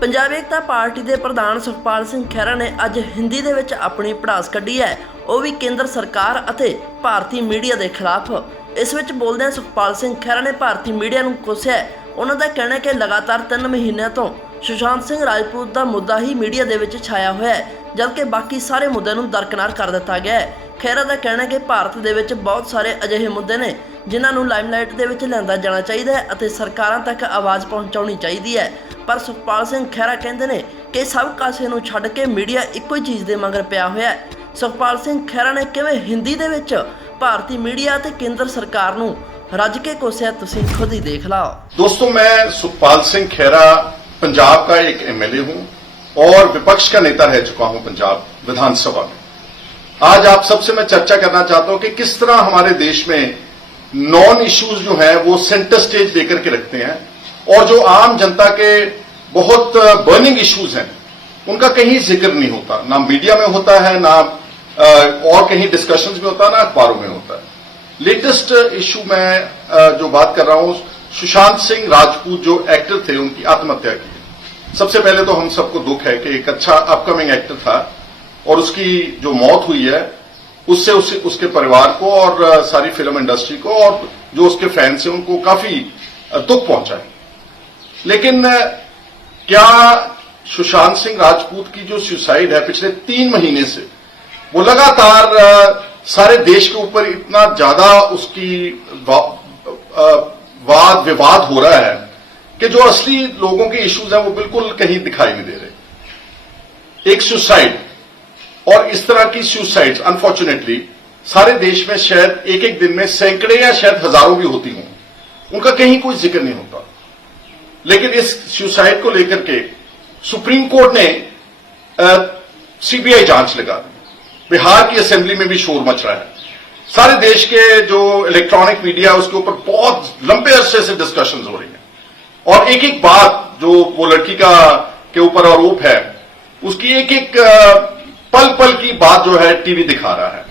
Punjab Ekta party ਦੇ ਪ੍ਰਧਾਨ ਸੁਖਪਾਲ ਸਿੰਘ ਖਹਿਰਾ ਨੇ ਅੱਜ ਹਿੰਦੀ ਦੇ ਵਿੱਚ ਆਪਣੀ ਭੜਾਸ ਕੱਢੀ ਹੈ, ਉਹ ਵੀ ਕੇਂਦਰ ਸਰਕਾਰ ਅਤੇ ਭਾਰਤੀ ਮੀਡੀਆ ਦੇ ਖਿਲਾਫ। ਇਸ ਵਿੱਚ ਬੋਲਦਿਆਂ ਸੁਖਪਾਲ ਸਿੰਘ ਖਹਿਰਾ ਨੇ ਭਾਰਤੀ ਮੀਡੀਆ ਨੂੰ ਕੋਸਿਆ। ਉਹਨਾਂ ਦਾ ਕਹਿਣਾ ਹੈ ਕਿ ਲਗਾਤਾਰ 3 ਮਹੀਨਿਆਂ ਤੋਂ ਸੁਸ਼ਾਂਤ ਸਿੰਘ ਰਾਜਪੂਤ ਦਾ ਮੁੱਦਾ ਹੀ ਮੀਡੀਆ ਦੇ ਵਿੱਚ ਛਾਇਆ ਹੋਇਆ ਹੈ, ਜਦਕਿ ਬਾਕੀ ਸਾਰੇ ਮੁੱਦਿਆਂ ਨੂੰ ਦਰਕਿਨਾਰ ਕਰ ਦਿੱਤਾ ਗਿਆ ਹੈ। ਖਹਿਰਾ ਦਾ ਕਹਿਣਾ ਹੈ ਕਿ ਭਾਰਤ ਦੇ ਵਿੱਚ ਬਹੁਤ ਸਾਰੇ ਅਜਿਹੇ ਮੁੱਦੇ ਨੇ ਜਿਨ੍ਹਾਂ ਨੂੰ ਲਾਈਮਲਾਈਟ ਦੇ ਵਿੱਚ ਲਿਆਂਦਾ ਜਾਣਾ ਚਾਹੀਦਾ ਹੈ ਅਤੇ ਸਰਕਾਰਾਂ ਤੱਕ ਆਵਾਜ਼ ਪਹੁੰਚਾਉਣੀ ਚਾਹੀਦੀ ਹੈ। ਪਰ ਸੁਖਪਾਲ ਸਿੰਘ ਖਹਿਰਾ ਕਹਿੰਦੇ ਨੇ ਕਿ ਸਭ ਕਾਸੇ ਨੂੰ ਛੱਡ ਕੇ ਮੀਡੀਆ ਇੱਕੋ ਹੀ ਚੀਜ਼ ਦੇ ਮਗਰ ਪਿਆ ਹੋਇਆ ਹੈ। ਸੁਖਪਾਲ ਸਿੰਘ ਖਹਿਰਾ ਨੇ ਕਿਵੇਂ ਹਿੰਦੀ ਦੇ ਵਿੱਚ ਭਾਰਤੀ मीडिया ਅਤੇ केंद्र सरकार ਨੂੰ ਰੱਜ के कोसिया, तुसीं खुद ही देख लाओ। दोस्तों, मैं सुखपाल सिंह खैरा पंजाब का एक एमएलए हूं और विपक्ष का नेता रह चुका हूं पंजाब विधानसभा में। आज आप सबसे मैं चर्चा करना चाहता हूं कि किस तरह हमारे देश में नॉन इश्यूज जो है वो सेंटर स्टेज लेकर के रखते हैं और जो आम जनता के बहुत बर्निंग इश्यूज हैं उनका कहीं जिक्र नहीं होता, ना मीडिया में होता है, ना और कहीं डिस्कशंस में होता है, ना अखबारों में होता है। लेटेस्ट इशू में जो बात कर रहा हूं, सुशांत सिंह राजपूत जो एक्टर थे उनकी आत्महत्या की। सबसे पहले तो हम सबको दुख है कि एक अच्छा अपकमिंग एक्टर था और उसकी जो मौत हुई है उससे उसके परिवार को और सारी फिल्म इंडस्ट्री को और जो उसके फैंस हैं उनको काफी दुख पहुंचा है। लेकिन क्या सुशांत सिंह राजपूत की जो सुसाइड है पिछले 3 महीने से वो लगातार सारे देश के ऊपर इतना ज्यादा उसकी वाद विवाद हो रहा है कि जो असली लोगों के इश्यूज हैं वो बिल्कुल कहीं दिखाई नहीं दे रहे। एक सुसाइड और इस तरह की सुसाइड्स अनफॉर्चुनेटली सारे देश में शायद एक दिन में सैकड़े या शायद हजारों भी होती हों, उनका कहीं कोई जिक्र नहीं होता। लेकिन इस सुसाइड को लेकर के सुप्रीम कोर्ट ने सीबीआई जांच लगा दी। बिहार की असेंबली में भी शोर मच रहा है। सारे देश के जो इलेक्ट्रॉनिक मीडिया उसके ऊपर बहुत लंबे अरसे से डिस्कशंस हो रही हैं और एक एक बात जो वो लड़की के ऊपर आरोप है उसकी एक एक पल पल की बात जो है टीवी दिखा रहा है।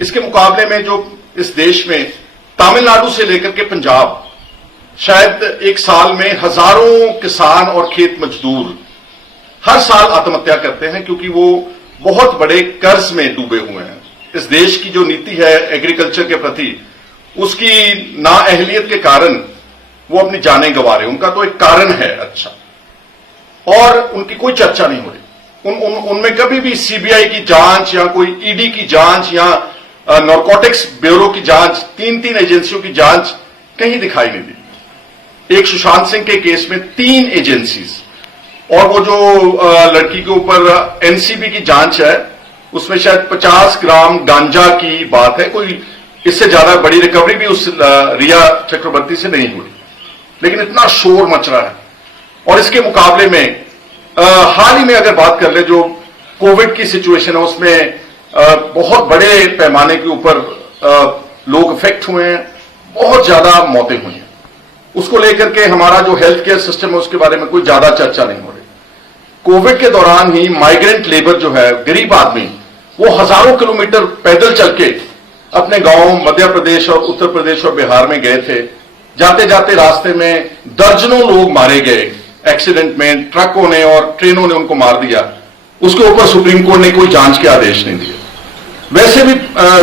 इसके मुकाबले में जो इस देश में तमिलनाडु से लेकर के पंजाब शायद एक साल में हजारों किसान और खेत मजदूर हर साल आत्महत्या करते हैं क्योंकि वो बहुत बड़े कर्ज में डूबे हुए हैं। इस देश की जो नीति है एग्रीकल्चर के प्रति उसकी नाअहलियत के कारण वो अपनी जानें गंवा रहे हैं। उनका तो एक कारण है अच्छा, और उनकी कोई चर्चा नहीं हो रही। उनमें कभी भी सीबीआई की जांच या कोई ईडी की जांच या नारकोटिक्स ब्यूरो की जांच, 3 एजेंसियों की जांच कहीं दिखाई नहीं दी। एक सुशांत सिंह के केस में 3 एजेंसीज और वो जो लड़की के ऊपर एनसीबी की जांच है उसमें शायद 50 ग्राम गांजा की बात है। कोई इससे ज्यादा बड़ी रिकवरी भी उस रिया चक्रवर्ती से नहीं हुई, लेकिन इतना शोर मच रहा है। और इसके मुकाबले में हाल ही में अगर बात कर ले जो कोविड की सिचुएशन है उसमें बहुत बड़े पैमाने के ऊपर लोग इफेक्ट हुए हैं, बहुत ज्यादा मौतें हुई हैं। उसको लेकर के हमारा जो हेल्थ केयर सिस्टम है उसके बारे में कोई ज्यादा चर्चा नहीं हो रही। कोविड के दौरान ही माइग्रेंट लेबर जो है, गरीब आदमी, वो हजारों किलोमीटर पैदल चल के अपने गांव मध्य प्रदेश और उत्तर प्रदेश और बिहार में गए थे। जाते जाते रास्ते में दर्जनों लोग मारे गए एक्सीडेंट में, ट्रकों ने और ट्रेनों ने उनको मार दिया। उसके ऊपर सुप्रीम कोर्ट ने कोई जांच के आदेश नहीं दिए। वैसे भी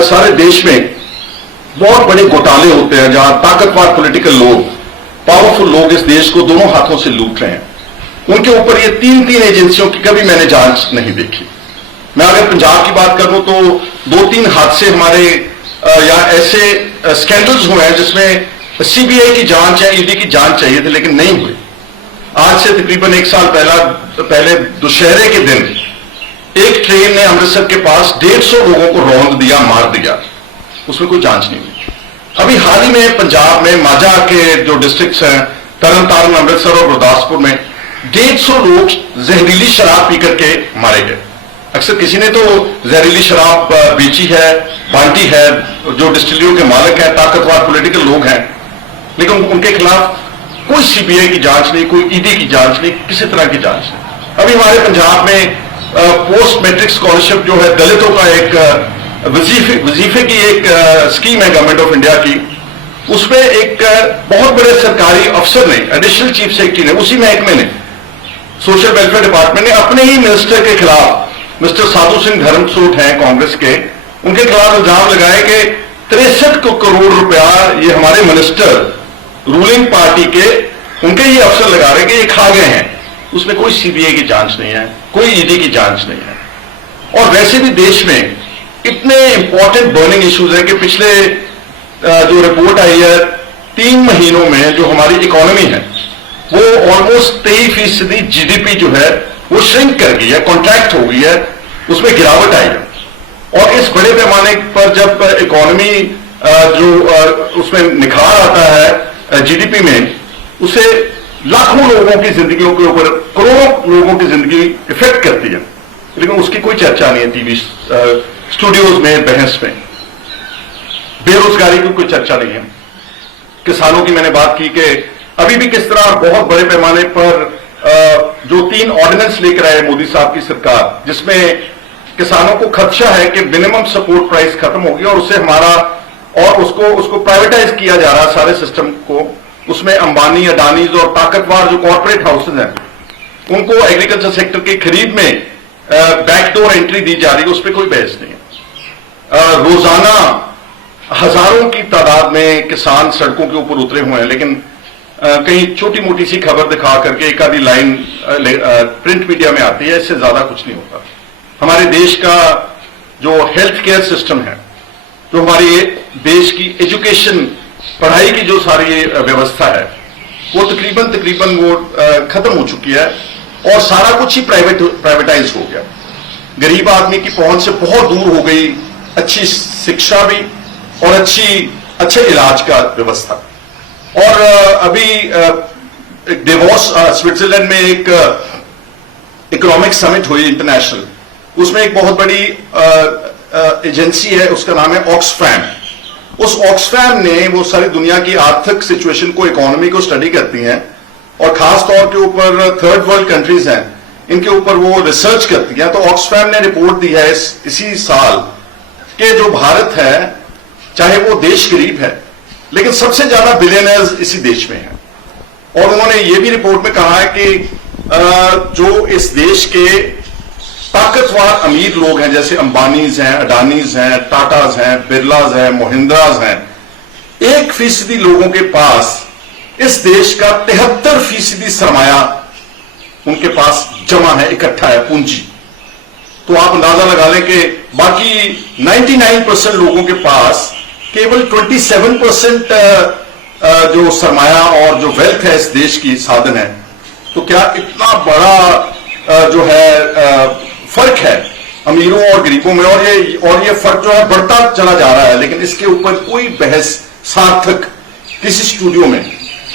सारे देश में बहुत बड़े घोटाले होते हैं जहां ताकतवर पॉलिटिकल लोग, पावरफुल लोग इस देश को दोनों हाथों से लूट रहे हैं। उनके ऊपर ये 3 एजेंसियों की कभी मैंने जांच नहीं देखी। मैं अगर पंजाब की बात करूं तो 2-3 हादसे हमारे या ऐसे स्कैंडल्स हुए हैं जिसमें सीबीआई की जांच या ईडी की जांच चाहिए थी लेकिन नहीं हुई। आज से तकरीबन 1 साल पहले दुशहरे के दिन एक ट्रेन ने अमृतसर के पास 150 लोगों को रौंद दिया, मार दिया, उसमें कोई जांच नहीं हुई। अभी हाल ही में पंजाब में माजा के जो डिस्ट्रिक्ट्स हैं, तरनतारन, अमृतसर और गुरदासपुर में 150 लोग जहरीली शराब पी करके मारे गए। अक्सर किसी ने तो जहरीली शराब बेची है, बांटी है, जो डिस्टिलरियों के मालिक हैं, ताकतवर पॉलिटिकल लोग हैं, लेकिन उनके खिलाफ कोई सीबीआई की जांच नहीं, कोई ईडी की जांच नहीं, किसी तरह की जांच नहीं। अभी हमारे पंजाब में पोस्ट मैट्रिक स्कॉलरशिप जो है दलितों का एक वजीफे की एक स्कीम है गवर्नमेंट ऑफ इंडिया की, उसमें एक बहुत बड़े सरकारी अफसर ने, एडिशनल चीफ सेक्रेटरी ने, उसी महकमे ने सोशल वेलफेयर डिपार्टमेंट ने अपने ही मिनिस्टर के खिलाफ, मिस्टर साधु सिंह धर्मसोत हैं कांग्रेस के, उनके खिलाफ इल्जाम लगाए कि 63 करोड़ रुपया ये हमारे मिनिस्टर रूलिंग पार्टी के, उनके ही अफसर लगा रहे कि ये खा गए हैं। उसमें कोई सीबीआई की जांच नहीं है, कोई ईडी की जांच नहीं है। और वैसे भी देश में इतने इंपॉर्टेंट बर्निंग इश्यूज हैं कि पिछले जो रिपोर्ट आई है 3 महीनों में जो हमारी इकोनॉमी है वो ऑलमोस्ट 23% जीडीपी जो है वो श्रिंक कर गई है, कॉन्ट्रैक्ट हो गई है, उसमें गिरावट आई है। और इस बड़े पैमाने पर जब इकोनॉमी जो उसमें निखार आता है जीडीपी में, उसे लाखों लोगों की जिंदगियों के ऊपर, करोड़ों लोगों की जिंदगी इफेक्ट करती है, लेकिन उसकी कोई चर्चा नहीं है टीवी स्टूडियोज में, बहस में। बेरोजगारी की कोई चर्चा नहीं है। किसानों की मैंने बात की कि अभी भी किस तरह बहुत बड़े पैमाने पर जो 3 ऑर्डिनेंस लेकर आए मोदी साहब की सरकार, जिसमें किसानों को खदशा है कि मिनिमम सपोर्ट प्राइस खत्म होगी और उससे हमारा, और उसको प्राइवेटाइज किया जा रहा है सारे सिस्टम को। उसमें अंबानी, अडानीज और ताकतवर जो कॉर्पोरेट हाउसेज हैं उनको एग्रीकल्चर सेक्टर की खरीद में बैकडोर एंट्री दी जा रही है, उस पर कोई बहस नहीं है। रोजाना हजारों की तादाद में किसान सड़कों के ऊपर उतरे हुए हैं, लेकिन कहीं छोटी मोटी सी खबर दिखा करके एक आधी लाइन प्रिंट मीडिया में आती है, इससे ज्यादा कुछ नहीं होता। हमारे देश का जो हेल्थ केयर सिस्टम है, जो हमारी देश की एजुकेशन, पढ़ाई की जो सारी व्यवस्था है, वो तकरीबन वो खत्म हो चुकी है और सारा कुछ ही प्राइवेटाइज हो गया। गरीब आदमी की पहुंच से बहुत दूर हो गई अच्छी शिक्षा भी और अच्छे इलाज का व्यवस्था। और अभी डेवोस स्विट्जरलैंड में एक इकोनॉमिक समिट हुई इंटरनेशनल, उसमें एक बहुत बड़ी एजेंसी है, उसका नाम है ऑक्सफैम। उस ऑक्सफैम ने वो सारी दुनिया की आर्थिक सिचुएशन को, इकोनॉमी को स्टडी करती हैं और खास तौर के ऊपर थर्ड वर्ल्ड कंट्रीज हैं, इनके ऊपर वो रिसर्च करती हैं। तो ऑक्सफैम ने रिपोर्ट दी है इसी साल कि जो भारत है, चाहे वो देश गरीब है, लेकिन सबसे ज्यादा बिलियनर्स इसी देश में हैं। और उन्होंने ये भी रिपोर्ट में कहा है कि जो इस देश के ताकतवर अमीर लोग हैं, जैसे अंबानीज हैं, अडानीज हैं, टाटाज हैं, बिरलाज हैं, महिंद्राज हैं, 1% लोगों के पास इस देश का 73% सरमाया उनके पास जमा है, इकट्ठा है, पूंजी। तो आप अंदाजा लगा लें कि बाकी 99% लोगों के पास केवल 27% जो सरमाया और जो वेल्थ है इस देश की साधन है। तो क्या इतना बड़ा जो है फर्क है अमीरों और गरीबों में, और ये फर्क जो है बढ़ता चला जा रहा है, लेकिन इसके ऊपर कोई बहस सार्थक किसी स्टूडियो में,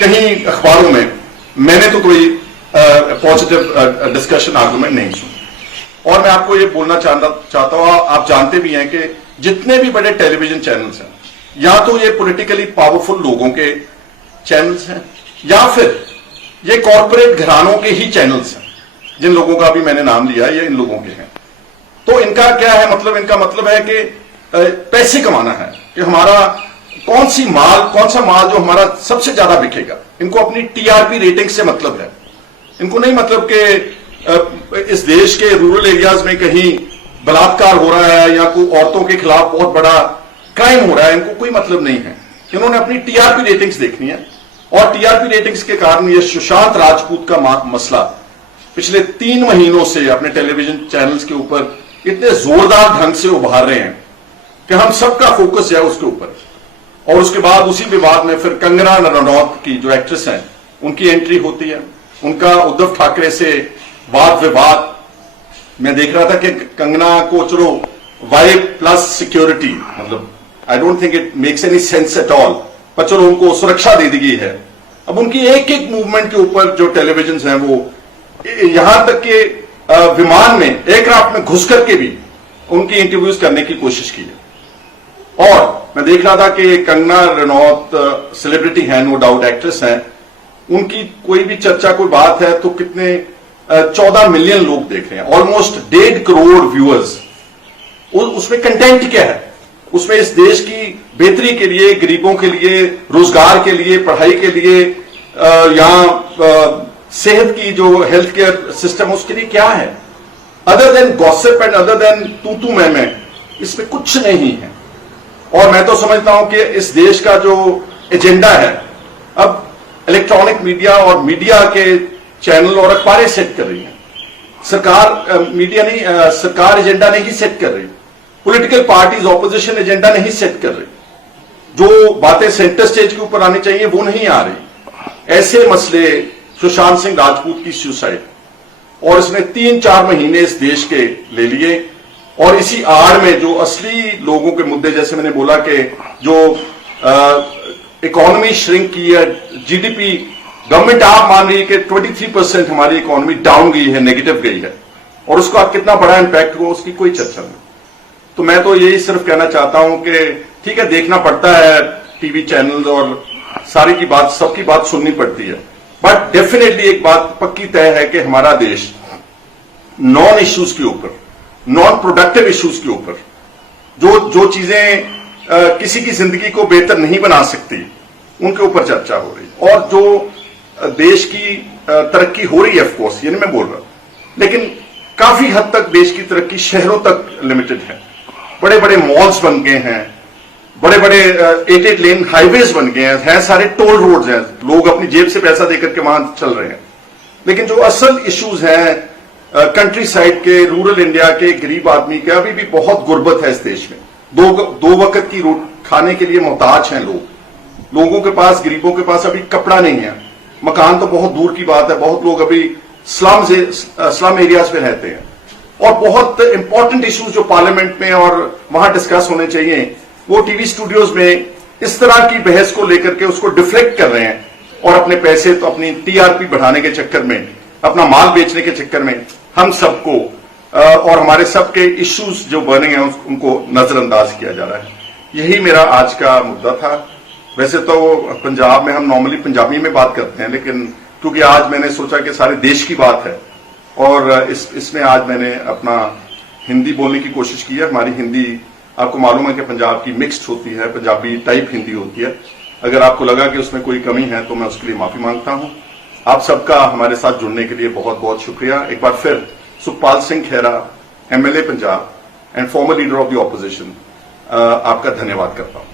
कहीं अखबारों में मैंने तो कोई पॉजिटिव डिस्कशन आर्गुमेंट नहीं सुना। और मैं आपको ये बोलना चाहता हूं, आप जानते भी हैं कि जितने भी बड़े टेलीविजन चैनल्स हैं, या तो ये पॉलिटिकली पावरफुल लोगों के चैनल्स हैं, या फिर ये कॉर्पोरेट घरानों के ही चैनल्स हैं। जिन लोगों का भी मैंने नाम लिया ये इन लोगों के हैं। तो इनका क्या है मतलब? इनका मतलब है कि पैसे कमाना है, कि हमारा कौन सा माल जो हमारा सबसे ज्यादा बिकेगा। इनको अपनी टीआरपी रेटिंग से मतलब है। इनको नहीं मतलब कि इस देश के रूरल एरियाज में कहीं बलात्कार हो रहा है या कोई औरतों के खिलाफ बहुत बड़ा क्राइम हो रहा है, इनको कोई मतलब नहीं है। इन्होंने अपनी टीआरपी रेटिंग्स देखनी है, और टीआरपी रेटिंग्स के कारण ये सुशांत राजपूत का मसला पिछले 3 महीनों से अपने टेलीविजन चैनल्स के ऊपर इतने जोरदार ढंग से उभार रहे हैं कि हम सबका फोकस है उसके ऊपर। और उसके बाद उसी विवाद में फिर कंगना रनौत की जो एक्ट्रेस हैं, उनकी एंट्री होती है, उनका उद्धव ठाकरे से वाद विवाद। मैं देख रहा था कि कंगना को चलो वाई प्लस सिक्योरिटी, मतलब I don't think it makes any sense at all, पर चलो उनको सुरक्षा दे दी गई है। अब उनकी एक एक मूवमेंट के ऊपर जो टेलीविजन हैं वो यहां तक कि विमान में, एयरक्राफ्ट में घुस करके भी उनकी इंटरव्यूज करने की कोशिश की है। और मैं देख रहा था कि कंगना रनौत सेलिब्रिटी है, नो डाउट एक्ट्रेस हैं, उनकी कोई भी चर्चा, कोई बात है तो कितने 14 मिलियन लोग देख रहे हैं, ऑलमोस्ट 1.5 करोड़ व्यूअर्स। उसमें कंटेंट क्या है? उसमें इस देश की बेहतरी के लिए, गरीबों के लिए, रोजगार के लिए, पढ़ाई के लिए, यहां सेहत की जो हेल्थ केयर सिस्टम उसके लिए क्या है, other than gossip and other than तू मैं, इसमें कुछ नहीं है। और मैं तो समझता हूं कि इस देश का जो एजेंडा है, अब इलेक्ट्रॉनिक मीडिया और मीडिया के चैनल और अखबारें सेट कर रही हैं। सरकार मीडिया नहीं, सरकार एजेंडा नहीं सेट कर रही, पॉलिटिकल पार्टीज ऑपोजिशन एजेंडा नहीं सेट कर रही, जो बातें सेंटर स्टेज के ऊपर आनी चाहिए वो नहीं आ रही। ऐसे मसले, सुशांत सिंह राजपूत की सुसाइड, और इसने 3-4 महीने इस देश के ले लिए, और इसी आड़ में जो असली लोगों के मुद्दे, जैसे मैंने बोला कि जो इकोनॉमी श्रिंक की है, जीडीपी गवर्नमेंट आप मान रही है कि 23% हमारी इकोनॉमी डाउन गई है, नेगेटिव गई है, और उसका कितना बड़ा इंपैक्ट हुआ उसकी कोई चर्चा नहीं। तो मैं तो यही सिर्फ कहना चाहता हूं कि ठीक है, देखना पड़ता है टीवी चैनल्स और सारी की बात, सबकी बात सुननी पड़ती है, बट डेफिनेटली एक बात पक्की तय है कि हमारा देश नॉन इश्यूज के ऊपर, नॉन प्रोडक्टिव इश्यूज के ऊपर, जो चीजें किसी की जिंदगी को बेहतर नहीं बना सकती, उनके ऊपर चर्चा हो रही, और जो देश की तरक्की हो रही है, ऑफकोर्स ये नहीं मैं बोल रहा, लेकिन काफी हद तक देश की तरक्की शहरों तक लिमिटेड है। बड़े बड़े मॉल्स बन गए हैं, बड़े बड़े 8 लेन हाईवेज बन गए हैं, सारे टोल रोड्स हैं, लोग अपनी जेब से पैसा देकर के वहां चल रहे हैं। लेकिन जो असल इश्यूज हैं कंट्री साइड के, रूरल इंडिया के गरीब आदमी के, अभी भी बहुत गुर्बत है इस देश में। दो वक्त की खाने के लिए मोहताज हैं लोगों के पास, गरीबों के पास अभी कपड़ा नहीं है, मकान तो बहुत दूर की बात है, बहुत लोग अभी स्लम एरियाज में रहते हैं। और बहुत इंपॉर्टेंट इश्यूज जो पार्लियामेंट में और वहां डिस्कस होने चाहिए, वो टीवी स्टूडियोज में इस तरह की बहस को लेकर के उसको डिफ्लेक्ट कर रहे हैं, और अपने पैसे तो अपनी टीआरपी बढ़ाने के चक्कर में, अपना माल बेचने के चक्कर में हम सबको और हमारे सबके इश्यूज जो बने हैं उनको नजरअंदाज किया जा रहा है। यही मेरा आज का मुद्दा था। वैसे तो पंजाब में हम नॉर्मली पंजाबी में बात करते हैं, लेकिन क्योंकि आज मैंने सोचा कि सारे देश की बात है, और इसमें आज मैंने अपना हिंदी बोलने की कोशिश की है। हमारी हिंदी आपको मालूम है कि पंजाब की मिक्स्ड होती है, पंजाबी टाइप हिंदी होती है। अगर आपको लगा कि उसमें कोई कमी है तो मैं उसके लिए माफी मांगता हूं। आप सबका हमारे साथ जुड़ने के लिए बहुत बहुत शुक्रिया। एक बार फिर Sukhpal Singh Khaira, MLA Punjab and former leader of the opposition, आपका धन्यवाद करता हूं।